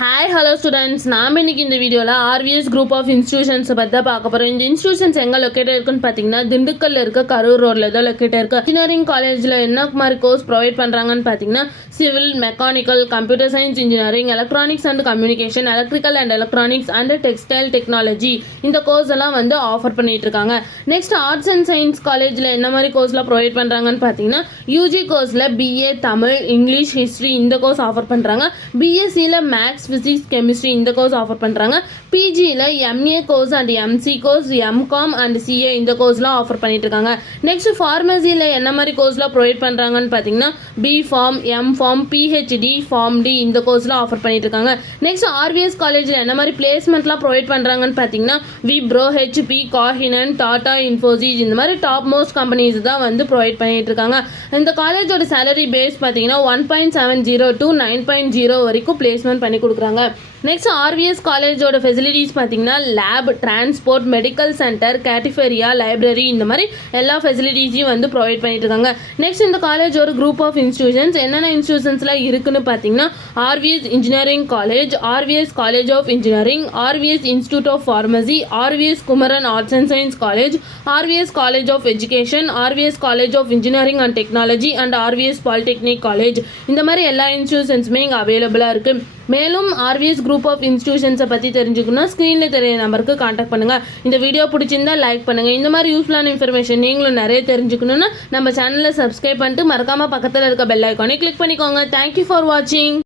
Hi hello students, நாம் இன்றைக்கி இந்த வீடியோவில் ஆர்விஎஸ் குரூப் ஆஃப் இன்ஸ்டியூஷன்ஸை பற்றி தான் பார்க்க போகிறோம். இந்த இன்ஸ்டியூஷன்ஸ் எங்கே லொக்கேட் இருக்குன்னு பார்த்தீங்கன்னா திண்டுக்கல்ல இருக்க கரூர் ரோடில் தான் லொக்கேட் இருக்குது. இன்ஜினியரிங் காலேஜில் என்ன மாதிரி கோர்ஸ் ப்ரொவைட் பண்ணுறாங்கன்னு பார்த்தீங்கன்னா civil, mechanical, computer science engineering, electronics and communication, electrical and electronics and textile technology இந்த கோர்ஸ் எல்லாம் வந்து ஆஃபர் பண்ணிட்டு இருக்காங்க. நெக்ஸ்ட் ஆர்ட்ஸ் அண்ட் சயின்ஸ் காலேஜில் என்ன மாதிரி கோர்ஸ்லாம் ப்ரொவைட் பண்ணுறாங்கன்னு பார்த்தீங்கன்னா யூஜி கோர்ஸில் பிஏ தமிழ், இங்கிலீஷ், ஹிஸ்ட்ரி இந்த கோர்ஸ் ஆஃபர் பண்ணுறாங்க. பிஎஸ்சியில் மேக்ஸ், ஃபிசிக்ஸ், கெமிஸ்ட்ரி இந்த கோர்ஸ் ஆஃபர் பண்ணுறாங்க. பிஜியில் MA course and MSc course, MCom and CA இந்த கோர்ஸ்லாம் ஆஃபர் பண்ணிட்டு இருக்காங்க. நெக்ஸ்ட் ஃபார்மசியில் என்ன மாதிரி கோர்ஸ்லாம் ப்ரொவைட் பண்ணுறாங்கன்னு பார்த்தீங்கன்னா B pharm, M pharm, PhD, pharm D இந்த கோர்ஸ்லாம் ஆஃபர் பண்ணிட்டு இருக்காங்க. நெக்ஸ்ட் ஆர்விஎஸ் காலேஜில் என்ன மாதிரி பிளேஸ்மெண்ட்லாம் ப்ரொவைட் பண்ணுறாங்கன்னு பார்த்தீங்கன்னா விப்ரோ, ஹெச்பி, காஹினன், டாடா, இன்ஃபோசிஸ் இந்த மாதிரி டாப் மோஸ்ட் கம்பெனிஸ் தான் வந்து ப்ரொவைட் பண்ணிட்டு இருக்காங்க. இந்த காலேஜோட சேலரி பேஸ் பார்த்தீங்கன்னா 1.70 to 9.0 வரைக்கும் பிளேஸ்மெண்ட் பண்ணி கொடுக்குறாங்க. நெக்ஸ்ட் ஆர்விஎஸ் காலேஜோட ஃபெசிலிட்டிஸ் பார்த்தீங்கன்னா lab, transport, medical centre, cafeteria, library இந்த மாதிரி எல்லா ஃபெசிலிட்டிஸையும் வந்து ப்ரொவைட் பண்ணிட்டு இருக்காங்க. நெக்ஸ்ட் இந்த காலேஜ் ஒரு குரூப் ஆஃப் இன்ஸ்டியூஷன்ஸ் என்னென்ன இன்ஸ்டியூஷன்ஸ்லாம் இருக்குன்னு பார்த்தீங்கன்னா RVS engineering college, RVS college of engineering, RVS institute of pharmacy, RVS Kumaran arts and science college, RVS college of education, RVS college of engineering and technology and RVS polytechnic college இந்த மாதிரி எல்லா இன்ஸ்டியூஷன்ஸுமே இங்கே அவைலபிளாக இருக்குது. மேலும் ஆர்விஎஸ் குரூப் ஆஃப் இன்ஸ்டியூஷன்ஸை பற்றி தெரிஞ்சுக்கணும் ஸ்க்ரீனில் தெரிய நம்பருக்கு காண்டாக்ட் பண்ணுங்கள். இந்த வீடியோ பிடிச்சிருந்தா லைக் பண்ணுங்கள். இந்த மாதிரி யூஸ்ஃபுல்லான இன்ஃபர்மேஷன் நீங்களும் நிறைய தெரிஞ்சுக்கணுன்னா நம்ம சேனலை சப்ஸ்கிரைப் பண்ணிட்டு மறக்காமல் பக்கத்தில் இருக்க பெல் ஐக்கானை கிளிக் பண்ணிக்கோங்க. தேங்க்யூ ஃபார் வாட்சிங்.